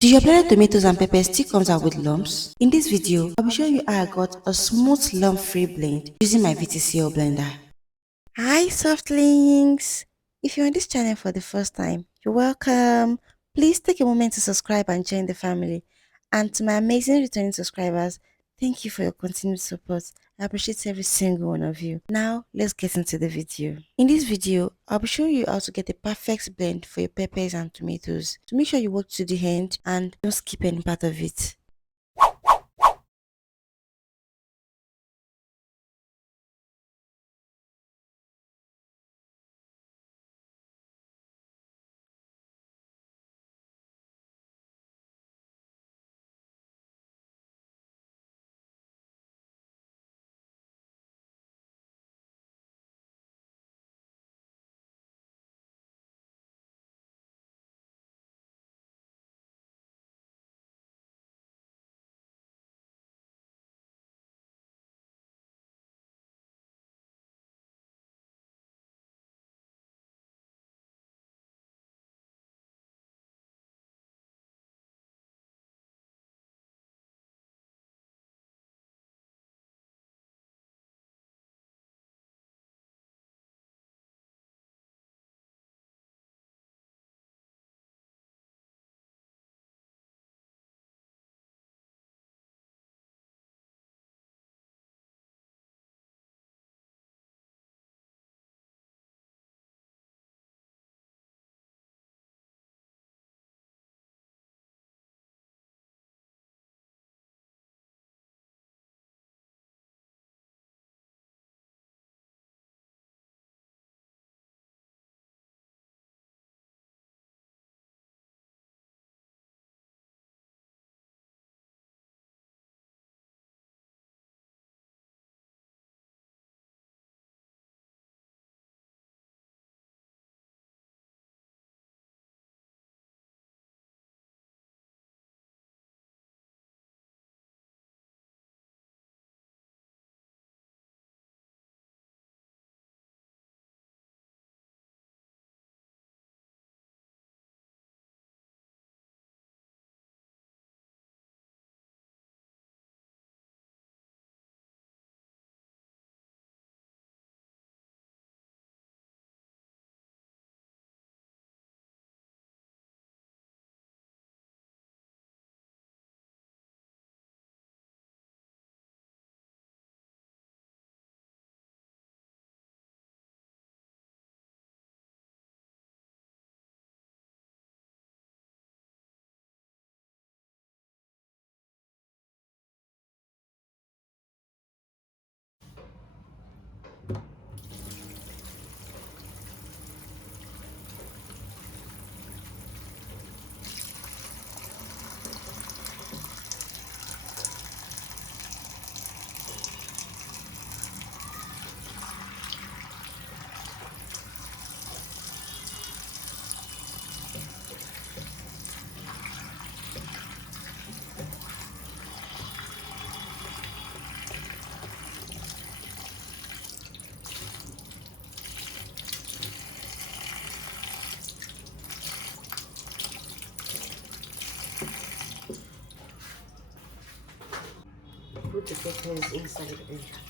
Do your blended tomatoes and peppers still comes out with lumps? In this video, I'll be showing you how I got a smooth lump-free blend using my VTCL blender. Hi softlings! If you're on this channel for the first time, you're welcome. Please take a moment to subscribe and join the family. And to my amazing returning subscribers, thank you for your continued support. I appreciate every single one of you. Now, let's get into the video. In this video, I'll be showing you how to get a perfect blend for your peppers and tomatoes. To make sure you watch to the end and don't skip any part of it. Put the peppers inside the blender.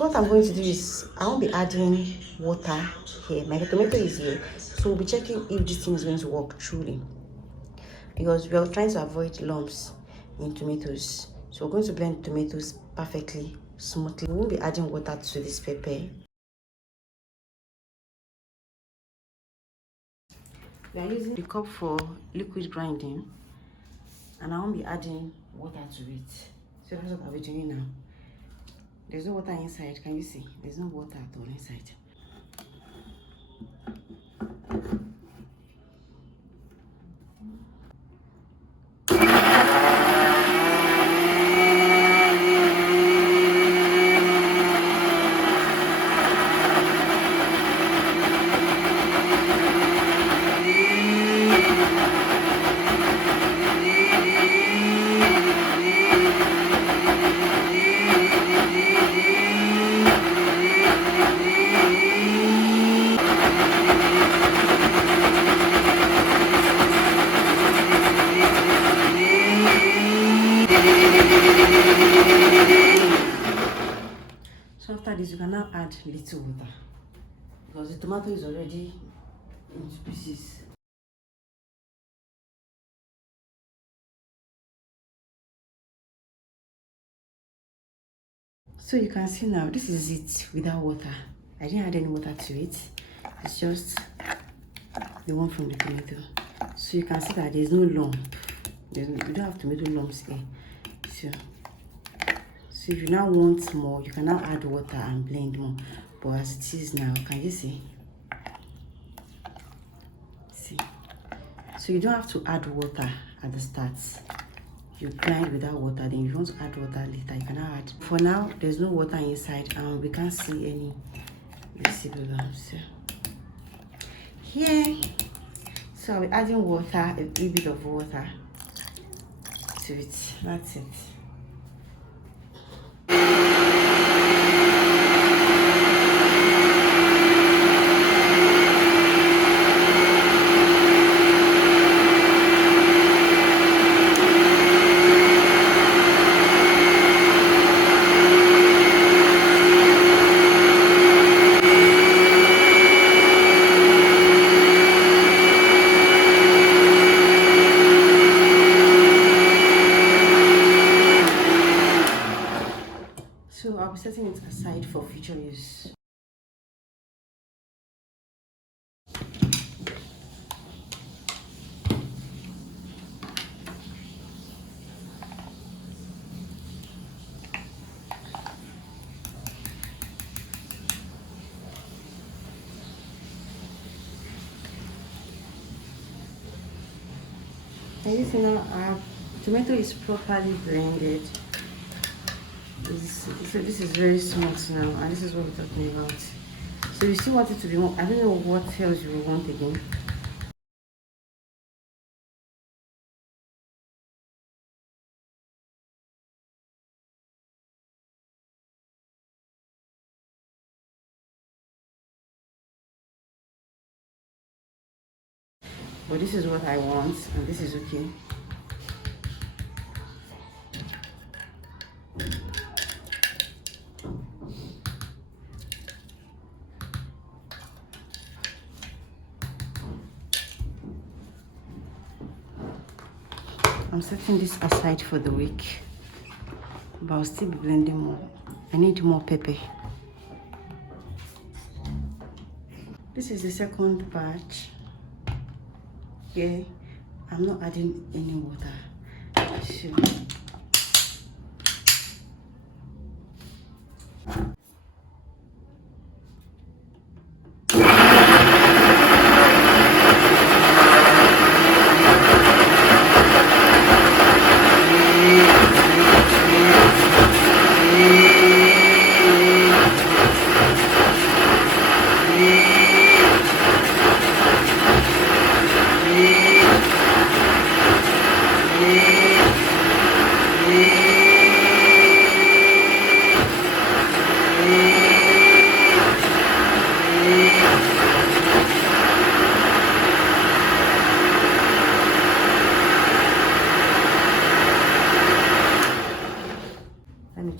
So what I'm going to do is I won't be adding water here. My tomato is here, so we'll be checking if this thing is going to work truly, because we are trying to avoid lumps in tomatoes. So we're going to blend tomatoes perfectly smoothly. We won't be adding water to this pepper. We are using the cup for liquid grinding, and I won't be adding water to it. So that's what I'll be doing now. There's no water inside. Can you see? There's no water at all inside. So after this, you can now add little water, because the tomato is already into pieces. So you can see now, this is it without water. I didn't add any water to it. It's just the one from the tomato. So you can see that there's no lump. You don't have tomato lumps here. So if you now want more, you can now add water and blend more. But as it is now, can you see? See? So you don't have to add water at the start. You grind without water, then if you want to add water later, you can now add. For now, there's no water inside, and we can't see any visible lumps here. So I'll be adding water, a little bit of water to it. That's it. So I'll be setting it aside for future use. And you see now our tomato is properly blended. So this is very smooth now, and this is what we're talking about. So you still want it to be more, I don't know what else you want again. But this is what I want, and this is okay. I'm setting this aside for the week, but I'll still be blending more. I need more pepper. This is the second batch. Yeah, I'm not adding any water. So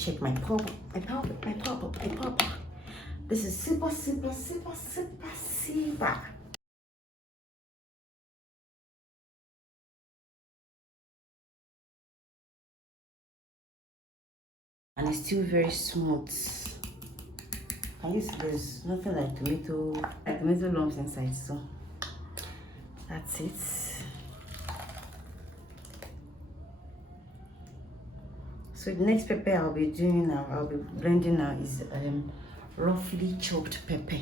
check my pop. This is super. And it's still very smooth. Can you see there's nothing like tomato lumps inside, so that's it. So the next pepper I'll be doing now, I'll be blending now, is roughly chopped pepper.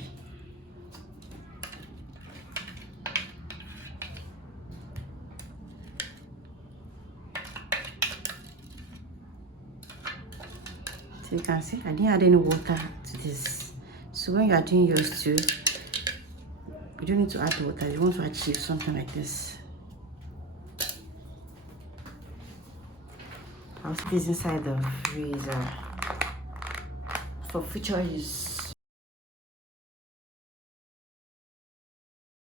So you can see I didn't add any water to this. So when you are doing yours too, you don't need to add water. You want to achieve something like this. I'll put this inside the freezer for future use.